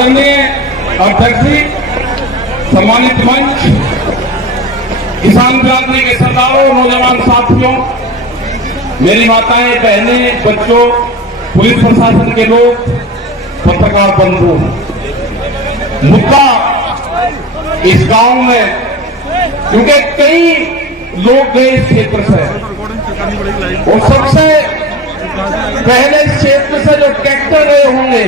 आदरणीय अध्यक्ष जी, सम्मानित मंच, किसान क्रांति के सरदारों, नौजवान साथियों, मेरी माताएं, बहनें, बच्चों, पुलिस प्रशासन के लोग, पत्रकार बंधु, मुद्दा इस गांव में, क्योंकि कई लोग गए इस क्षेत्र से और सबसे पहले इस क्षेत्र से जो ट्रैक्टर गए होंगे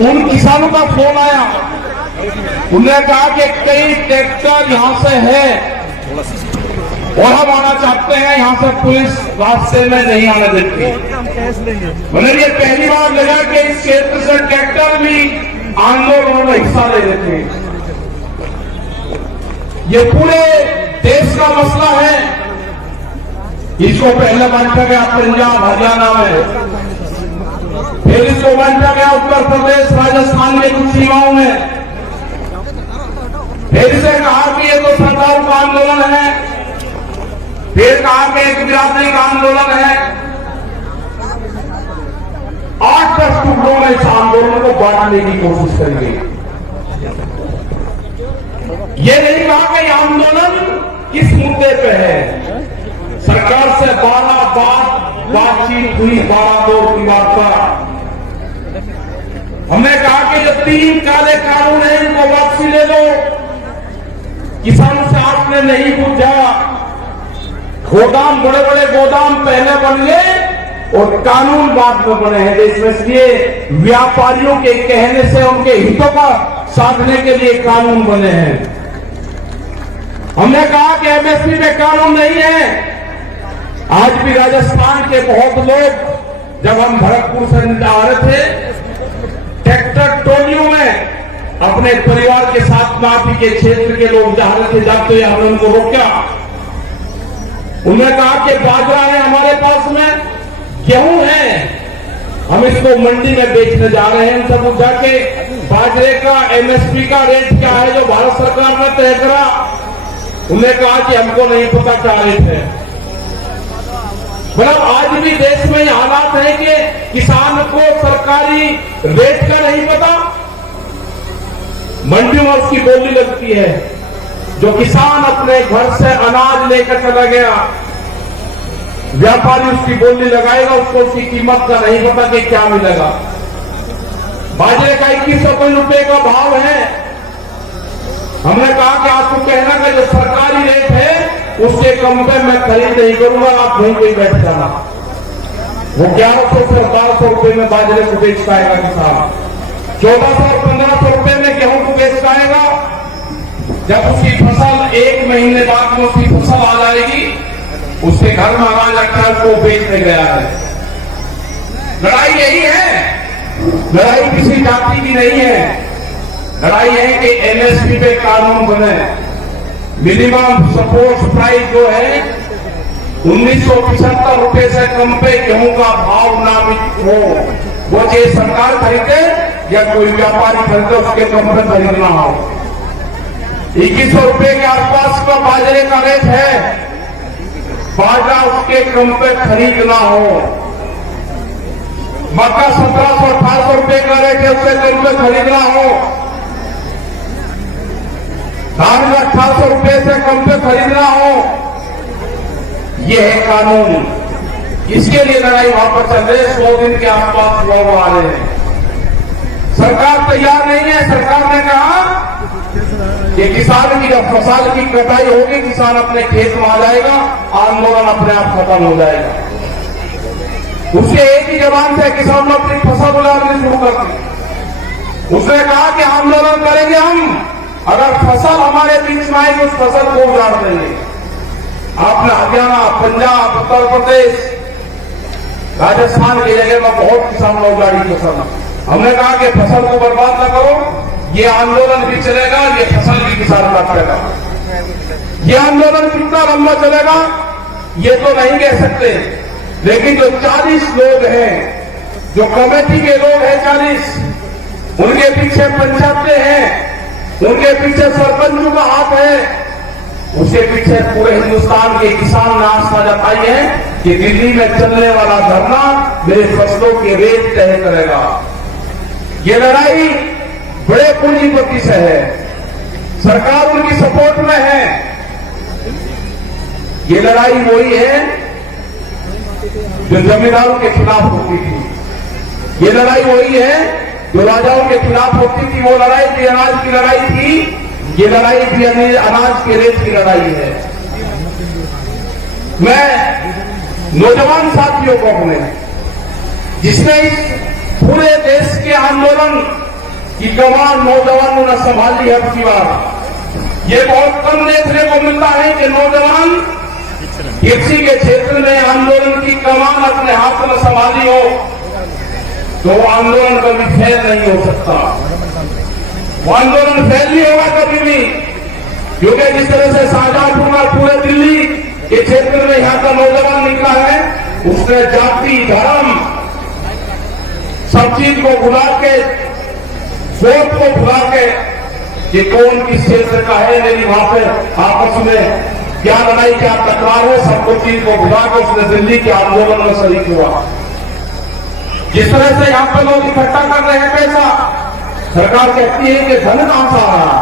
उन किसानों का फोन आया। उन्होंने कहा कि कई ट्रैक्टर यहां से है और हम आना चाहते हैं, यहां से पुलिस रास्ते में नहीं आने देती। मैंने ये पहली बार लगा कि इस क्षेत्र से ट्रैक्टर भी आंदोलन में हिस्सा ले रहे थे। ये पूरे देश का मसला है। इसको पहले बांटा गया पंजाब हरियाणा में, फिर इसको बांटा गया उत्तर प्रदेश राजस्थान के कुछ सीमाओं में, फिर से कहा कि ये तो सरकार का आंदोलन है, फिर कहा कि एक बिरादरी का आंदोलन है। 8-10 टुकड़ों में इस आंदोलन को बांटने की कोशिश करेंगे। ये नहीं कहा कि आंदोलन किस मुद्दे पे है। सरकार से 12 बार बातचीत हुई, 12 दौर की वार्ता। हमने कहा कि जो 3 काले कानून है इनको वापसी ले लो। किसानों से आपने नहीं पूछा। गोदाम, बड़े बड़े गोदाम पहले बन गए और कानून बाद में बने हैं देश में, इसलिए व्यापारियों के कहने से उनके हितों का साधने के लिए कानून बने हैं। हमने कहा कि एमएसपी में कानून नहीं है। आज भी राजस्थान के बहुत लोग, जब हम भरतपुर से आ रहे थे, ट्रैक्टर टोलियों में अपने परिवार के साथ नापी के क्षेत्र के लोग जा रहे थे, जाते हुए हमने उनको रोका। उन्होंने कहा कि बाजरा है हमारे पास में, गेहूं है, हम इसको मंडी में बेचने जा रहे हैं। इनसे पूछा कि बाजरे का एमएसपी का रेट क्या है जो भारत सरकार ने तय करा। उन्होंने कहा कि हमको नहीं पता क्या रेट है। मतलब आज भी देश में ये हालात है कि किसान को सरकारी रेट का नहीं पता। मंडियों में उसकी बोली लगती है। जो किसान अपने घर से अनाज लेकर चला गया, व्यापारी उसकी बोली लगाएगा, उसको उसकी कीमत का नहीं पता कि क्या मिलेगा। बाजरे का 2100 रुपए का भाव है। हमने कहा कि आपको कहना कि जो सरकारी रेट है उसके कम पे मैं खरीद नहीं करूंगा, आप वहीं पे बैठ जाना। वो 1100 से 1200 रुपए में बाजरे को बेच पाएगा किसान, 1400 और 1500 रुपए में गेहूं को बेच पाएगा। जब उसकी फसल 1 महीने बाद में उसकी फसल आ जाएगी, उसके घर में अनाज रखा है, उसको बेचने गया है। लड़ाई यही है, लड़ाई किसी जाति की नहीं है। लड़ाई है कि एमएसपी पे कानून बने। मिनिमम सपोर्ट प्राइस जो है 1975 रुपए से कम पे गेहूं का भाव नामित हो। वो चाहे सरकार खरीदे या कोई व्यापारी खरीदे, उसके कम पे खरीदना हो। 2100 रुपए के आसपास का बाजरे का रेट है, बाजरा उसके कम पे खरीदना हो। मक्का 1700-1800 रुपए का रेट है, उससे कम पे खरीदना हो। धान 1800 रुपए से कम पे खरीदना हो। यह है कानून। इसके लिए लड़ाई वहां पर चल रही है। 100 दिन के आसपास लोग आ रहे हैं। सरकार तैयार नहीं है। सरकार ने कहा कि किसान की जब फसल की कटाई होगी, किसान अपने खेत में आ जाएगा, आंदोलन अपने आप खत्म हो जाएगा। उसके एक ही जबान से किसान ने अपनी फसल उड़ानी शुरू कर दी। उसने कहा कि आंदोलन करेंगे हम, अगर फसल हमारे बीच में आएगी उस फसल को उजाड़ देंगे। आपने हरियाणा, पंजाब, उत्तर प्रदेश, राजस्थान की जगह में बहुत किसान ने उजाड़ी फसल। हमने कहा कि फसल को बर्बाद न करो, ये आंदोलन भी चलेगा, ये फसल भी किसान काटेगा। ये आंदोलन कितना लंबा चलेगा ये तो नहीं कह सकते, लेकिन जो 40 लोग हैं, जो कमेटी के लोग हैं 40, उनके पीछे पंचायतें हैं, उनके पीछे सरपंचों का हाथ है, उसके पीछे पूरे हिंदुस्तान के किसान ने आस्था जताई है कि दिल्ली में चलने वाला धरना मेरे फसलों के रेट तय करेगा। ये लड़ाई बड़े पूंजीपति से है, सरकार उनकी सपोर्ट में है। ये लड़ाई वही है जो जमींदारों के खिलाफ होती थी, ये लड़ाई वही है जो राजाओं के खिलाफ होती थी। वो लड़ाई भी अनाज की लड़ाई थी, ये लड़ाई भी अनाज के रेट की लड़ाई है। मैं नौजवान साथियों को अपने, जिसने इस पूरे देश के आंदोलन की कमान नौजवानों ने संभाली है अब की बार। ये बहुत कम देखने को मिलता है कि नौजवान किसी के क्षेत्र में आंदोलन की कमान अपने हाथ में संभाली हो, तो वो आंदोलन कभी फेल नहीं हो सकता। वो आंदोलन फेल नहीं होगा कभी भी, क्योंकि जिस तरह से शाहजहांपुर में पूरे दिल्ली के क्षेत्र में यहां का नौजवान निकला है, उसने जाति धर्म सब चीज को भुला के, वोट को भुला के, कि कौन किस क्षेत्र का है, मेरी वहां पर आपस में क्या लड़ाई क्या टकरार है, सब कुछ चीज को भुला के उसने दिल्ली के आंदोलन में शरीक हुआ। जिस तरह से यहां पर लोग इकट्ठा कर रहे हैं पैसा, सरकार कहती है कि धन कहां से आ रहा।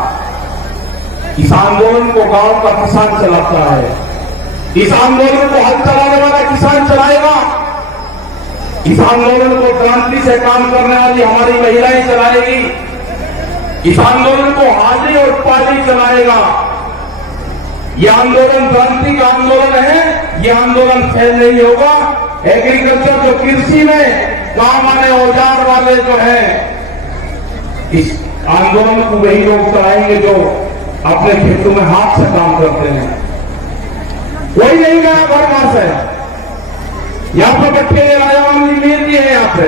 इस आंदोलन को गांव का किसान चलाता है, इस आंदोलन को हल चलाने वाला किसान चलाएगा, इस आंदोलन को क्रांति से काम करने वाली हमारी महिलाएं चलाएगी, इस आंदोलन को हाजी और पाजी चलाएगा। यह आंदोलन क्रांति का आंदोलन है, यह आंदोलन फेल नहीं होगा। एग्रीकल्चर जो कृषि में काम आने औजार वाले जो है, इस आंदोलन को वही लोग चलाएंगे जो अपने खेतों में हाथ से काम करते हैं। कोई नहीं गया घर वहां से, यहां पर बच्चे राजावान जी मिलती है, यहां पे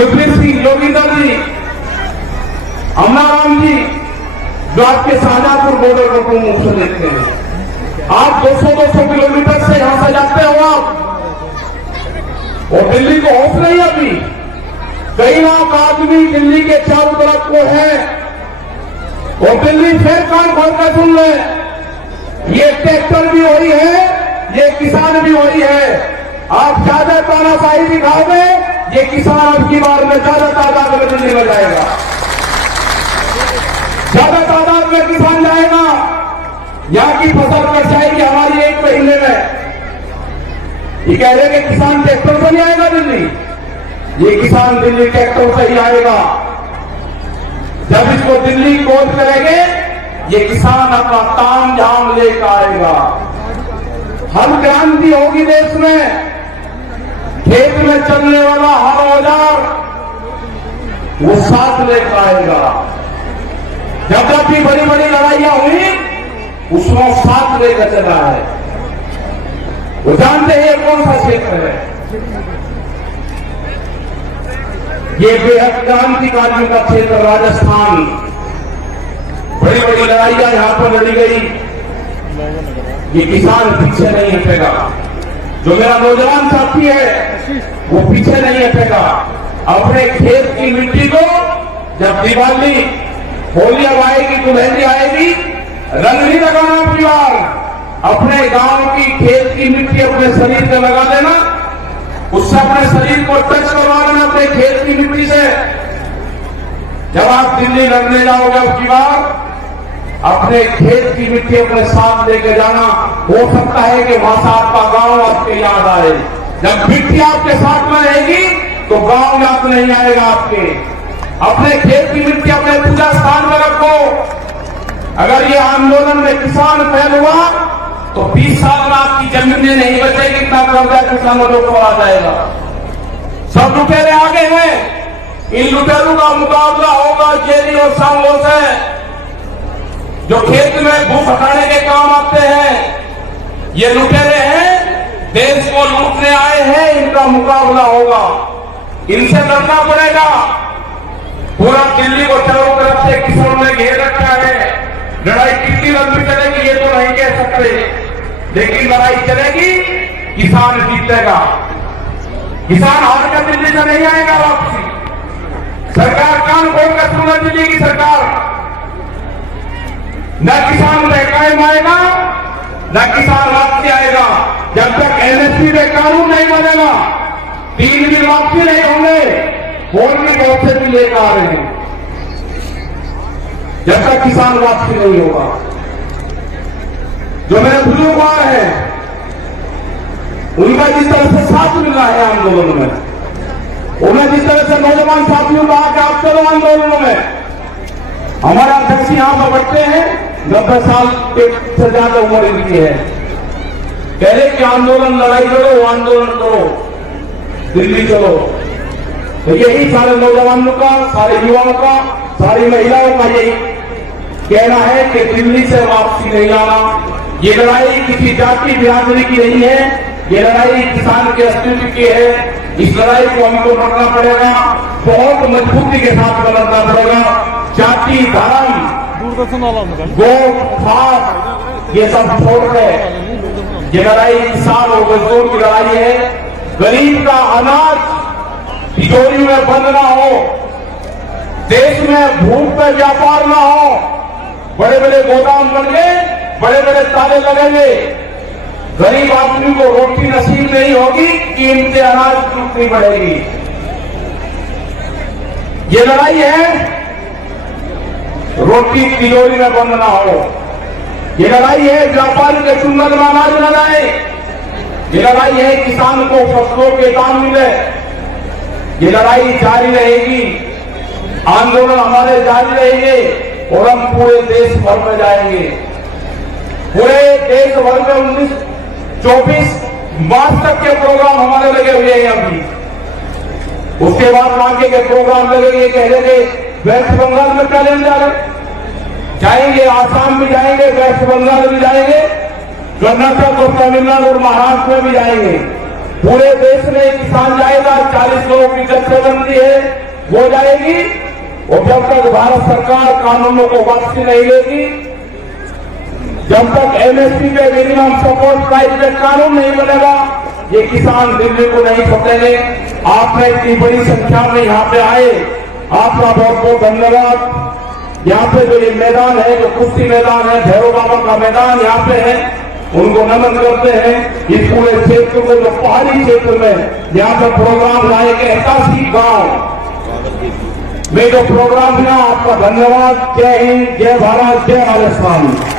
युगवीर सिंह, जोगिंदर जी, अमनाराम जी, जो आपके शाहजहांपुर बॉर्डर को मुंह से देखते हैं। आप 200-200 किलोमीटर से यहां से जाते हो आप, और दिल्ली को होश नहीं अभी। कई लाख आदमी दिल्ली के चारों तरफ को है, और दिल्ली फिर कान खोल कर सुन ले, ये ट्रैक्टर भी वही है, ये किसान भी वही है। आप ज्यादा तानाशाही दिखाओगे, ये किसान अब की बार में ज्यादा तादाद में दिल्ली में जाएगा, ज्यादा तादाद में किसान जाएगा। यहां की फसल कट जाएगी हमारी 1 महीने में। ये कह रहे कि किसान ट्रैक्टर से नहीं आएगा दिल्ली, ये किसान दिल्ली ट्रैक्टर से ही आएगा। जब इसको दिल्ली गोद करेंगे, ये किसान अपना ताम झाम लेकर आएगा। हम क्रांति होगी देश में, खेत में चलने वाला हर औजार वो साथ लेकर आएगा। जब जब भी बड़ी बड़ी लड़ाइयां हुई, उसमें साथ लेकर चला है। वो जानते हैं ये कौन सा क्षेत्र है, ये बेहद क्रांतिकारियों का क्षेत्र राजस्थान। बड़ी बड़ी लड़ाइयां यहां पर लड़ी गई, ये किसान पीछे नहीं हटेगा। जो मेरा नौजवान साथी है वो पीछे नहीं हटेगा। अपने खेत की मिट्टी को, जब दिवाली होली अब आएगी, दुल्हनी आएगी, रंग नहीं लगाना परिवार, अपने गांव की खेत की मिट्टी अपने शरीर पे लगा देना, उससे अपने शरीर को टच करवा लेना अपने खेत की मिट्टी से। जब आप दिल्ली लड़ने जाओगे अब की बार, अपने खेत की मिट्टी अपने साथ लेके जाना। हो सकता है कि वहां से आपका गांव आपके याद आए। जब मिट्टी आपके साथ में रहेगी तो गांव याद नहीं आएगा आपके। अपने खेत की मिट्टी अपने पूजा स्थान में रखो। अगर ये आंदोलन में किसान फेल हुआ तो 20 साल में आपकी जमीनें नहीं बचेगी, इतना कर्जा किसानों को आ जाएगा। सब लुटेरे आगे हैं, इन लुटेरों का मुकाबला होगा जेरी और सांगों से, जो खेत में भूख हटाने के काम आते हैं। ये लुटेरे हैं, देश को लूटने आए हैं, इनका मुकाबला होगा, इनसे लड़ना पड़ेगा। पूरा दिल्ली को चारों तरफ से किसानों ने घेर रखा है। लड़ाई कितनी लंबी चलेगी ये तो नहीं कह सकते, लेकिन लड़ाई चलेगी, किसान जीतेगा। किसान हार कर दिल्ली से नहीं आएगा वापसी। सरकार कान खोलकर सुनना, दिल्ली की सरकार, न किसान कायम आएगा न किसान वापसी आएगा। जब तक एनएसपी में कानून नहीं बनेगा, 3 दिन वापसी नहीं होंगे। बोल भी बहुत से भी लेकर आ रहे हैं, जब तक किसान वापसी नहीं होगा। जो मेरे बुजुर्ग है उनका जिस तरह से साथ मिल रहा है आंदोलन में, उन्हें जिस तरह से नौजवान साथियों को आके आप चलो आंदोलनों में, हमारे अध्यक्ष यहां पर बैठते हैं 90 साल से ज्यादा उम्र इनकी है, कह रहे कि आंदोलन लड़ाई करो, आंदोलन करो, दिल्ली चलो। तो यही सारे नौजवानों का, सारे युवाओं का, सारी महिलाओं का यही कहना है कि दिल्ली से वापसी नहीं आना। ये लड़ाई किसी जाति बिरादरी की नहीं है, ये लड़ाई किसान के अस्तित्व की है। इस लड़ाई को हमको लड़ना पड़ेगा, बहुत मजबूती के साथ लड़ना पड़ेगा। जाति, धर्म, गो, खाद ये सब छोड़ कर ये लड़ाई किसान और मजदूर की लड़ाई है। गरीब का अनाज तिजोरी में बंद ना हो, देश में भूख पे व्यापार ना हो, बड़े बड़े गोदाम बन गए, बड़े बड़े ताले लगेंगे, गरीब आदमी को रोटी नसीब नहीं होगी, कीमतें अनाज की उतनी बढ़ेगी। ये लड़ाई है रोटी तिजोरी में बंद ना हो, ये लड़ाई है व्यापारी के चुंगल में अनाज न लाए, ये लड़ाई है किसान को फसलों के दाम मिले। ये लड़ाई जारी रहेगी, आंदोलन हमारे जारी रहेंगे और हम पूरे देश भर में जाएंगे। पूरे देश भर में 24 मार्च तक के प्रोग्राम हमारे लगे हुए हैं अभी। उसके बाद आगे के प्रोग्राम लगेंगे, कह रहे थे वेस्ट बंगाल में कैलेंडर जाएंगे, आसाम में जाएंगे, वेस्ट बंगाल में जाएंगे, कर्नाटक और तमिलनाडु और महाराष्ट्र में भी जाएंगे। पूरे देश में किसान जाएगा। 40 लोगों की जत्थेबंदी है वो जाएगी, और जब तक भारत सरकार कानूनों को वापसी नहीं लेगी, जब तक एमएसपी पे मिनिमम सपोर्ट प्राइस पे कानून नहीं बनेगा, ये किसान दिल्ली को नहीं छोड़ेंगे। आपने इतनी बड़ी संख्या में यहाँ पे आए, आपका बहुत बहुत धन्यवाद। यहाँ पे जो ये मैदान है, जो कुश्ती मैदान है, भैरव बाबा का मैदान यहाँ पे है, उनको नमन करते हैं। इस पूरे क्षेत्र को, जो पहाड़ी क्षेत्र में यहाँ पे प्रोग्राम लाएंगे, 81 गांव में जो प्रोग्राम है, आपका धन्यवाद। जय हिंद, जय भारत, जय राजस्थान।